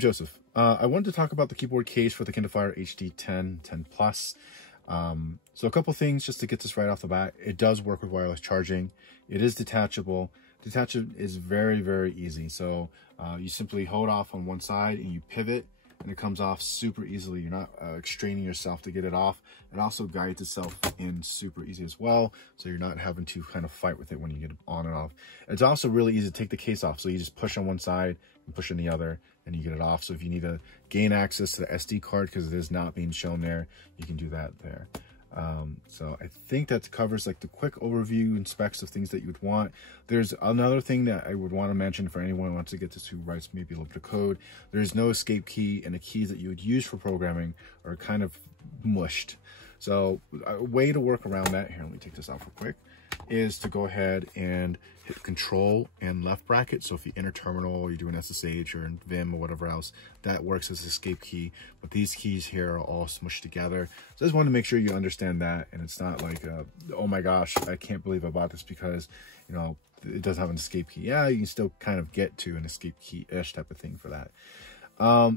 Joseph. I wanted to talk about the keyboard case for the Kindle Fire HD 10 Plus. So a couple things just to get this right off the bat. It does work with wireless charging. It is detachable. Detachable is very, very easy. So you simply hold off on one side and you pivot, and it comes off super easily. You're not straining yourself to get it off. It also guides itself in super easy as well, so you're not having to kind of fight with it when you get it on and off. It's also really easy to take the case off, so you just push on one side and push on the other, and you get it off. So if you need to gain access to the SD card because it is not being shown there, you can do that there. So I think that covers like the quick overview and specs of things that you would want. There's another thing that I would want to mention for anyone who wants to get this, who writes maybe a little bit of code. There's no escape key, and the keys that you would use for programming are kind of mushed. So a way to work around that, here, let me take this out real quick, is to go ahead and hit Control and left bracket. So if you enter terminal, or you do an SSH or Vim or whatever else, that works as escape key. But these keys here are all smushed together. So I just want to make sure you understand that, and it's not like, oh my gosh, I can't believe I bought this because, you know, it doesn't have an escape key. Yeah, you can still kind of get to an escape key-ish type of thing for that.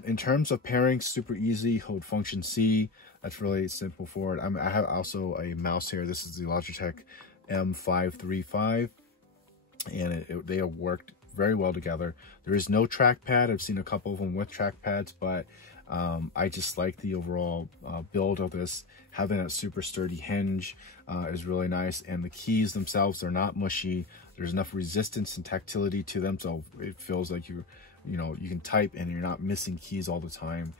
In terms of pairing, super easy. Hold Function C. That's really simple for it. I have also a mouse here. This is the Logitech M535, and they have worked very well together. There is no trackpad. I've seen a couple of them with trackpads, but I just like the overall build of this. Having a super sturdy hinge is really nice, and the keys themselves are not mushy. There's enough resistance and tactility to them, so it feels like you can type and you're not missing keys all the time.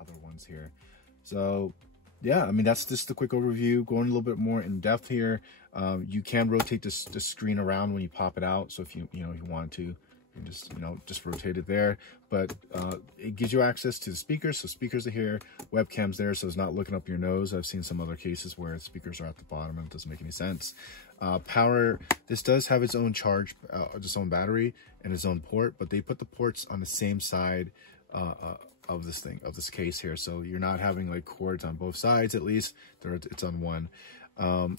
Other ones here. So yeah, I mean, that's just the quick overview. Going a little bit more in depth here, you can rotate this screen around when you pop it out. So if you want to, you can just rotate it there. But it gives you access to the speakers. So speakers are here, webcams there, so it's not looking up your nose. I've seen some other cases where speakers are at the bottom and it doesn't make any sense. Power, this does have its own charge, its own battery and its own port, but they put the ports on the same side of this case here, so you're not having like cords on both sides. At least it's on one.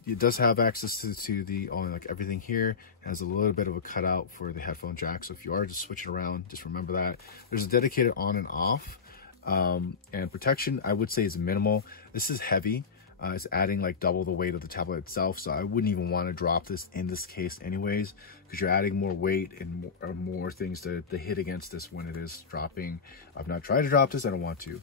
It does have access to the like everything here. It has a little bit of a cutout for the headphone jack, so if you are to switch it around, just remember that. There's a dedicated on and off, and protection I would say is minimal. This is heavy. It's adding like double the weight of the tablet itself, so I wouldn't even want to drop this in this case anyways, because you're adding more weight and more things to hit against this when it is dropping. I've not tried to drop this, I don't want to.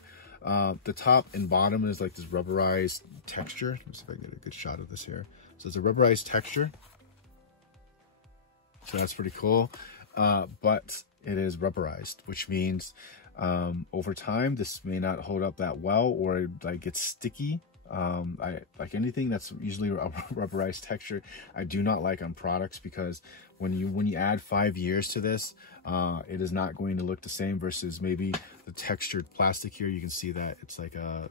The top and bottom is like this rubberized texture. Let me see if I can get a good shot of this here. So it's a rubberized texture, so that's pretty cool. But it is rubberized, which means over time this may not hold up that well, or it like gets sticky. I like anything that's usually a rubberized texture, I do not like on products, because when you add 5 years to this, it is not going to look the same versus maybe the textured plastic here. You can see that it's like a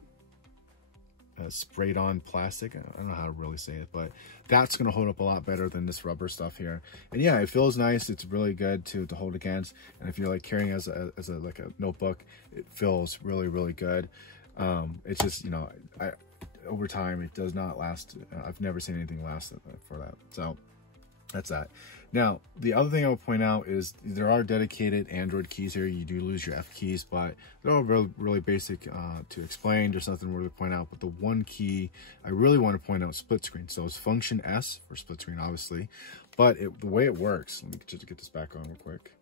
sprayed on plastic. I don't know how to really say it, but that's going to hold up a lot better than this rubber stuff here. And yeah, it feels nice. It's really good to hold against. And if you're like carrying as a like a notebook, it feels really, really good. It's just, over time it does not last. I've never seen anything last for that. So that's that. Now, the other thing I would point out is there are dedicated Android keys here. You do lose your F keys, but they're all really basic to explain. There's nothing really to point out, but the one key I really want to point out is split screen. So it's Function S for split screen, obviously, but the way it works, let me just get this back on real quick.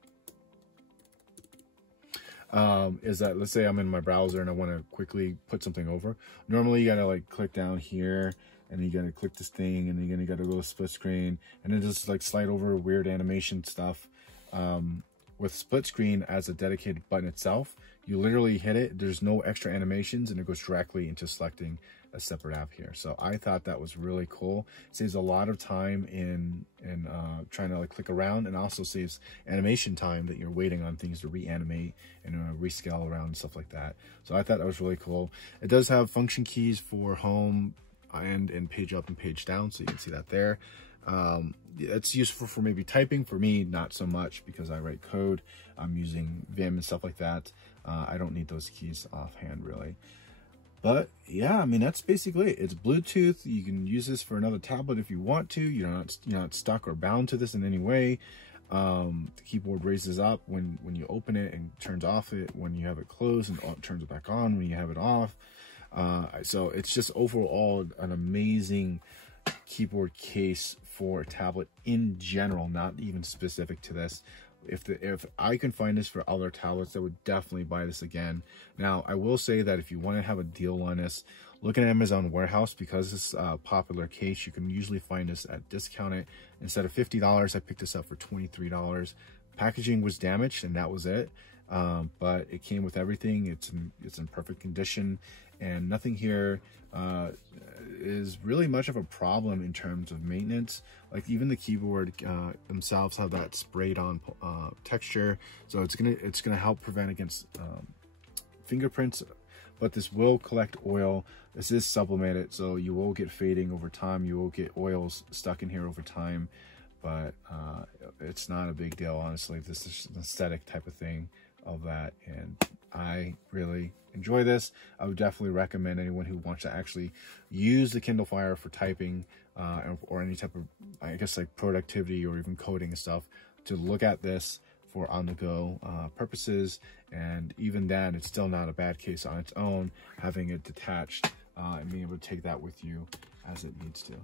Is that, let's say I'm in my browser and I want to quickly put something over. Normally you gotta like click down here, and you gotta click this thing, and then you gotta go to split screen, and then just like slide over weird animation stuff. With split screen as a dedicated button itself, you literally hit it, there's no extra animations, and it goes directly into selecting a separate app here. So I thought that was really cool. It saves a lot of time in trying to like click around, and also saves animation time that you're waiting on things to reanimate and rescale around and stuff like that. So I thought that was really cool. It does have function keys for home and page up and page down, so you can see that there. It's useful for maybe typing. For me, not so much, because I write code. I'm using Vim and stuff like that. I don't need those keys offhand, really. But yeah, I mean, that's basically it. It's Bluetooth. You can use this for another tablet if you want to. You're not stuck or bound to this in any way. The keyboard raises up when you open it and turns off it when you have it closed, and turns it back on when you have it off. So it's just overall an amazing keyboard case for a tablet in general, not even specific to this. If I can find this for other tablets, I would definitely buy this again. Now, I will say that if you want to have a deal on this, look at Amazon Warehouse, because this popular case, you can usually find this at discounted. Instead of $50, I picked this up for $23. Packaging was damaged, and that was it. But it came with everything. It's in perfect condition, and nothing here is really much of a problem in terms of maintenance. Like, even the keyboard themselves have that sprayed on texture, so it's gonna help prevent against fingerprints. But this will collect oil. This is sublimated, so you will get fading over time. You will get oils stuck in here over time, but it's not a big deal, honestly. This is an aesthetic type of thing of that, and I really enjoy this. I would definitely recommend anyone who wants to actually use the Kindle Fire for typing or any type of, I guess, like productivity or even coding and stuff, to look at this for on-the-go purposes. And even then, it's still not a bad case on its own, having it detached and being able to take that with you as it needs to.